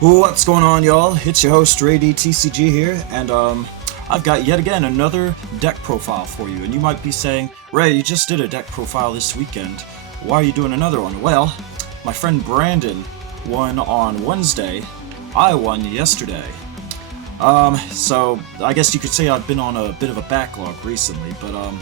What's going on, y'all? It's your host RayD-TCG here, and I've got yet again another deck profile for you. And you might be saying, Ray, you just did a deck profile this weekend. Why are you doing another one? Well, my friend Brandon won on Wednesday. I won yesterday. So I guess you could say I've been on a bit of a backlog recently, but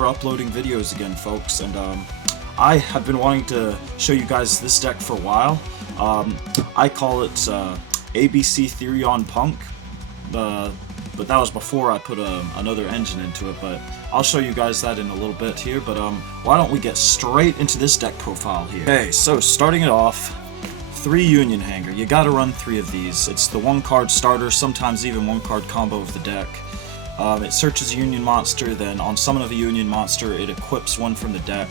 we're uploading videos again, folks, and I have been wanting to show you guys this deck for a while. I call it ABC Therion P.U.N.K, but that was before I put another engine into it, but I'll show you guys that in a little bit here, but why don't we get straight into this deck profile here. Okay, so starting it off, 3 Union Hanger. You gotta run 3 of these. It's the 1-card starter, sometimes even 1-card combo of the deck. It searches a Union monster, then on summon of a Union monster, it equips one from the deck.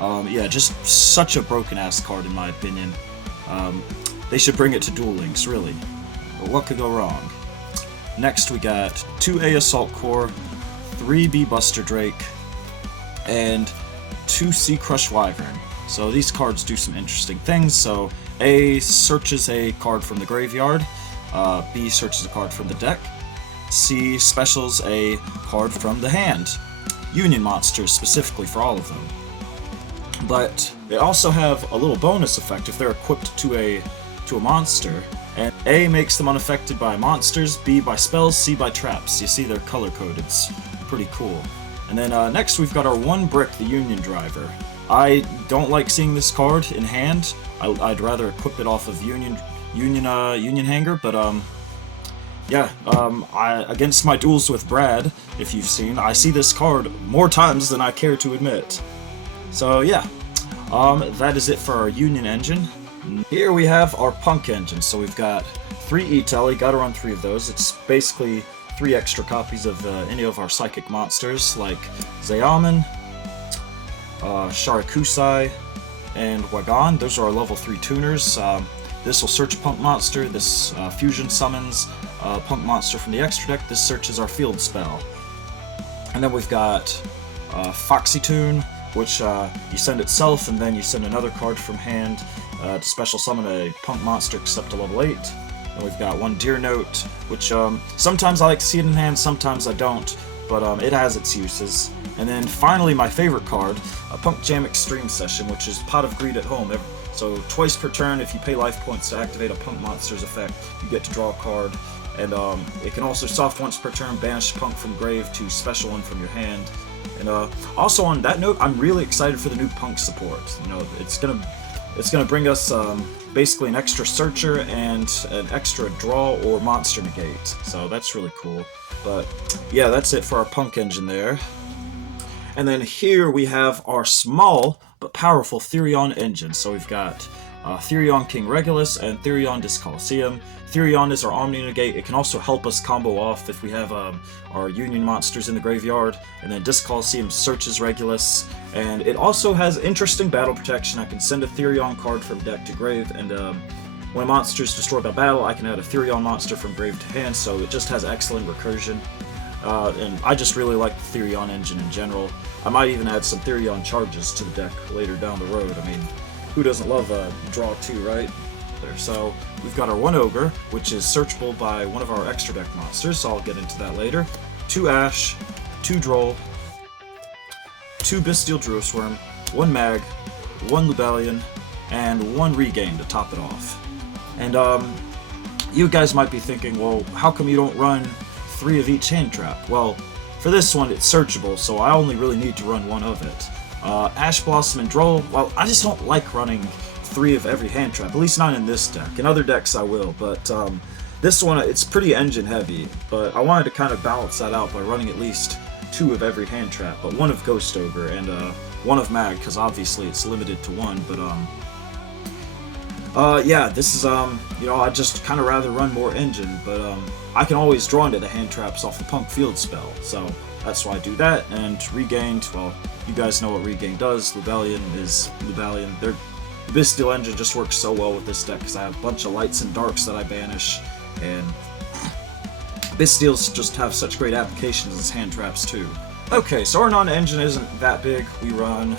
Yeah, just such a broken-ass card in my opinion. They should bring it to Duel Links, really. But what could go wrong? Next we got 2A Assault Core, 3B Buster Drake, and 2C Crush Wyvern. So these cards do some interesting things. So A searches a card from the graveyard, B searches a card from the deck, C specials a card from the hand. Union monsters specifically for all of them. But they also have a little bonus effect if they're equipped to a monster, and A makes them unaffected by monsters, B by spells, C by traps. You see they're color-coded, it's pretty cool. And then next we've got our 1 brick, the Union Driver. I don't like seeing this card in hand. I'd rather equip it off of Union Hanger, but yeah, against my duels with Brad, if you've seen, I see this card more times than I care to admit. So yeah, that is it for our Union engine. Here we have our P.U.N.K engine. So we've got 3 E-Tele, gotta run 3 of those. It's basically 3 extra copies of any of our psychic monsters like Zayaman, Sharikusai, and Wagon. Those are our level 3 tuners. This will search a P.U.N.K monster. This fusion summons a P.U.N.K monster from the extra deck. This searches our field spell. And then we've got Foxy Tune, which you send itself, and then you send another card from hand to special summon a P.U.N.K monster except to level 8. And we've got 1 Deer Note, which sometimes I like to see it in hand, sometimes I don't, but it has its uses. And then finally my favorite card, a P.U.N.K Jam Extreme Session, which is Pot of Greed at home. So twice per turn, if you pay life points to activate a P.U.N.K monster's effect, you get to draw a card. And it can also soft once per turn, banish P.U.N.K from grave to special one from your hand. And also on that note, I'm really excited for the new P.U.N.K support. You know, it's gonna bring us basically an extra searcher and an extra draw or monster negate. So that's really cool. But yeah, that's it for our P.U.N.K engine there. And then here we have our small but powerful Therion engine. So we've got Therion King Regulus and Therion Disc Coliseum. Therion is our Omni Negate. It can also help us combo off if we have our Union monsters in the graveyard. And then Disc Coliseum searches Regulus. And it also has interesting battle protection. I can send a Therion card from deck to grave, and when a monster is destroyed by battle, I can add a Therion monster from grave to hand, so it just has excellent recursion. And I just really like the Therion engine in general. I might even add some Therion charges to the deck later down the road. I mean, who doesn't love a draw 2, right? So we've got our 1 Ogre, which is searchable by one of our extra deck monsters, so I'll get into that later. 2 Ash, 2 Droll, 2 Bestial Druisworm, 1 Mag, 1 Lubellion, and 1 Regain to top it off. And you guys might be thinking, well, how come you don't run 3 of each hand trap? Well, for this one it's searchable, so I only really need to run 1 of it. Ash Blossom and Droll, well, I just don't like running 3 of every hand trap, at least not in this deck. In other decks I will, but this one, it's pretty engine heavy, but I wanted to kind of balance that out by running at least 2 of every hand trap, but 1 of Ghost Ogre and 1 of Mag, because obviously it's limited to 1, but yeah, this is, you know, I'd just kind of rather run more engine, but I can always draw into the hand traps off the P.U.N.K field spell, so that's why I do that. And Regained, well, you guys know what Regain does. Lubellion is Lubellion. This Steel engine just works so well with this deck because I have a bunch of lights and darks that I banish, and Bisteels just have such great applications as hand traps too. Okay, so our non-engine isn't that big. We run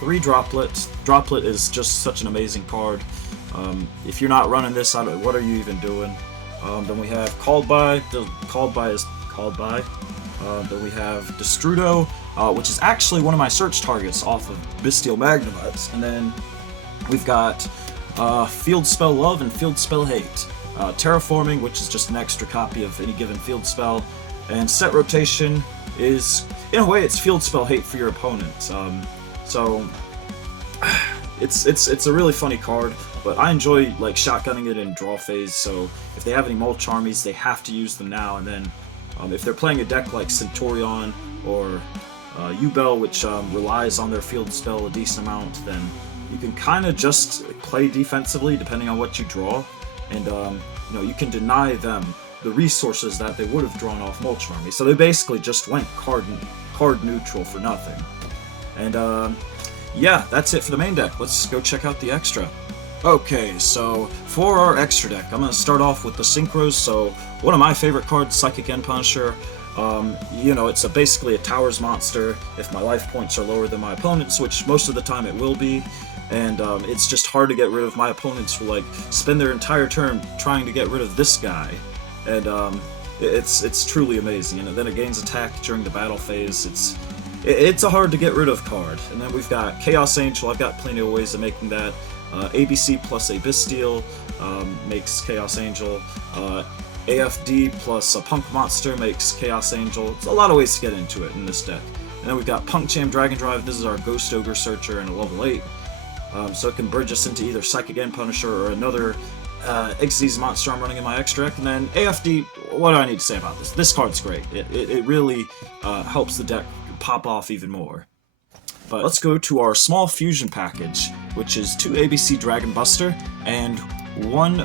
3 Droplet. Droplet is just such an amazing card. If you're not running this, what are you even doing? Then we have Called By. Called By is Called By. Then we have Destrudo, which is actually one of my search targets off of Bestial Magnemites. And then we've got Field Spell Love and Field Spell Hate. Terraforming, which is just an extra copy of any given field spell. And Set Rotation is, in a way, it's Field Spell Hate for your opponent. So it's a really funny card, but I enjoy like shotgunning it in draw phase. So if they have any mulch armies, they have to use them now. And then if they're playing a deck like Centurion or U-Bell, which relies on their field spell a decent amount, then you can kind of just play defensively depending on what you draw, and you can deny them the resources that they would have drawn off mulch army. So they basically just went card neutral for nothing. And yeah, that's it for the main deck. Let's go check out the extra. Okay, so for our extra deck, I'm going to start off with the Synchros. So one of my favorite cards, Psychic End Punisher. It's basically a towers monster if my life points are lower than my opponent's, which most of the time it will be. And it's just hard to get rid of. My opponents will like spend their entire turn trying to get rid of this guy, and it's truly amazing. And then it gains attack during the battle phase. It's a hard to get rid of card. And then we've got Chaos Angel. I've got plenty of ways of making that. ABC plus a Bestial makes Chaos Angel. AFD plus a Punk Monster makes Chaos Angel. It's a lot of ways to get into it in this deck. And then we've got Punk Jam Dragon Drive. This is our Ghost Ogre Searcher and a level 8. So it can bridge us into either Psychic End Punisher or another Xyz monster I'm running in my extra deck. And then AFD, what do I need to say about this? This card's great. It really helps the deck pop off even more. But let's go to our small fusion package, which is 2 ABC Dragon Buster and 1,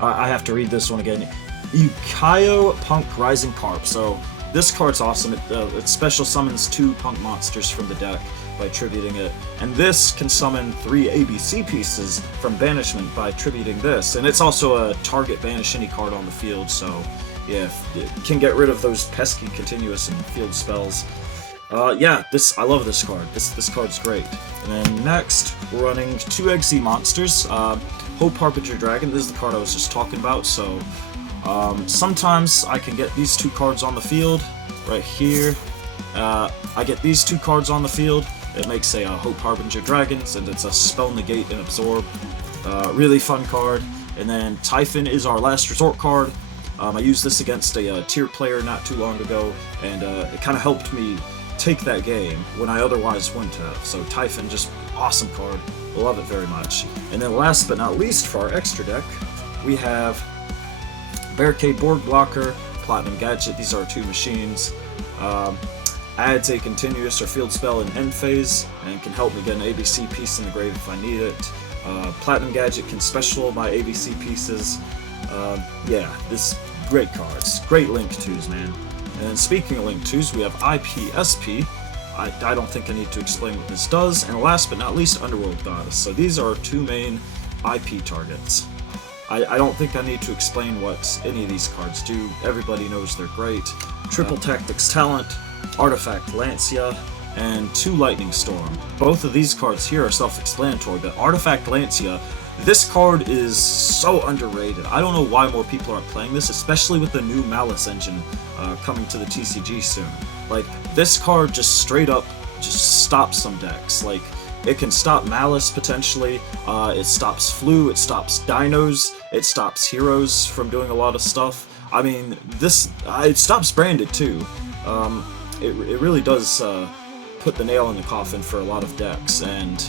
I have to read this one again, Ukayo Punk Rising Carp. So this card's awesome. It special summons 2 Punk monsters from the deck by tributing it, and this can summon 3 ABC pieces from banishment by tributing this, and it's also a target banish any card on the field, so yeah, it can get rid of those pesky continuous and field spells. Yeah, I love this card. This card's great. And then next, we're running 2 Xyz monsters. Hope Harbinger Dragon, this is the card I was just talking about, so sometimes I can get these 2 cards on the field, right here. I get these 2 cards on the field. It makes a Hope Harbinger Dragons, and it's a Spell Negate and Absorb. Really fun card. And then Typhon is our last resort card. I used this against a tier player not too long ago, and it kind of helped me take that game when I otherwise wouldn't have. So Typhon, just awesome card. Love it very much. And then last but not least for our extra deck, we have Barricade Board Blocker, Platinum Gadget. These are 2 machines. Adds a continuous or field spell in end phase, and can help me get an ABC piece in the grave if I need it. Platinum Gadget can special my ABC pieces. Yeah, this great cards. Great Link 2s, man. And speaking of Link 2s, we have IPSP. I don't think I need to explain what this does. And last but not least, Underworld Goddess. So these are our 2 main IP targets. I don't think I need to explain what any of these cards do. Everybody knows they're great. Triple Tactics Talent, Artifact Lancia, and 2 Lightning Storm. Both of these cards here are self-explanatory, but Artifact Lancia, this card is so underrated. I don't know why more people aren't playing this, especially with the new Malice engine coming to the TCG soon. Like, this card just straight up just stops some decks. Like, it can stop Malice potentially, it stops Flu, it stops Dinos, it stops Heroes from doing a lot of stuff. I mean, it stops Branded too. It really does put the nail in the coffin for a lot of decks, and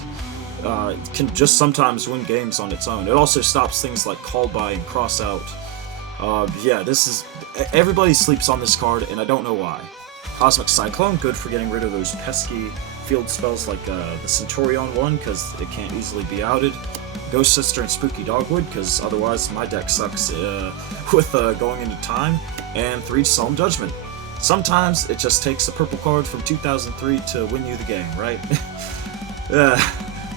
it can just sometimes win games on its own. It also stops things like Called By and Cross Out. Yeah, everybody sleeps on this card, and I don't know why. Cosmic Cyclone, good for getting rid of those pesky field spells like the Centurion one, because it can't easily be outed. Ghost Sister and Spooky Dogwood, because otherwise my deck sucks with going into time. And 3 Solemn Judgment. Sometimes it just takes a purple card from 2003 to win you the game, right?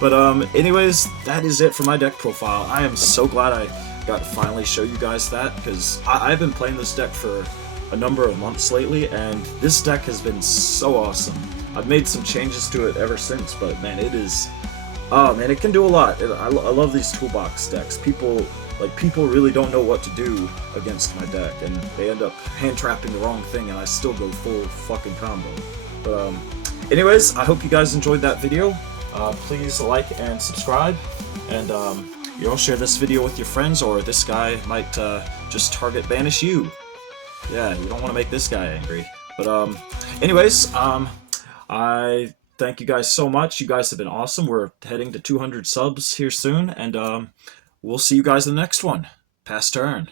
But anyways, that is it for my deck profile. I am so glad I got to finally show you guys that, because I've been playing this deck for a number of months lately, and this deck has been so awesome. I've made some changes to it ever since, but man, it is Oh man, it can do a lot. I love these toolbox decks. People really don't know what to do against my deck, and they end up hand trapping the wrong thing, and I still go full fucking combo. But anyways, I hope you guys enjoyed that video. Please like and subscribe, and share this video with your friends, or this guy might just target banish you. Yeah, you don't want to make this guy angry. But anyways, I thank you guys so much. You guys have been awesome. We're heading to 200 subs here soon, and we'll see you guys in the next one. Pass turn.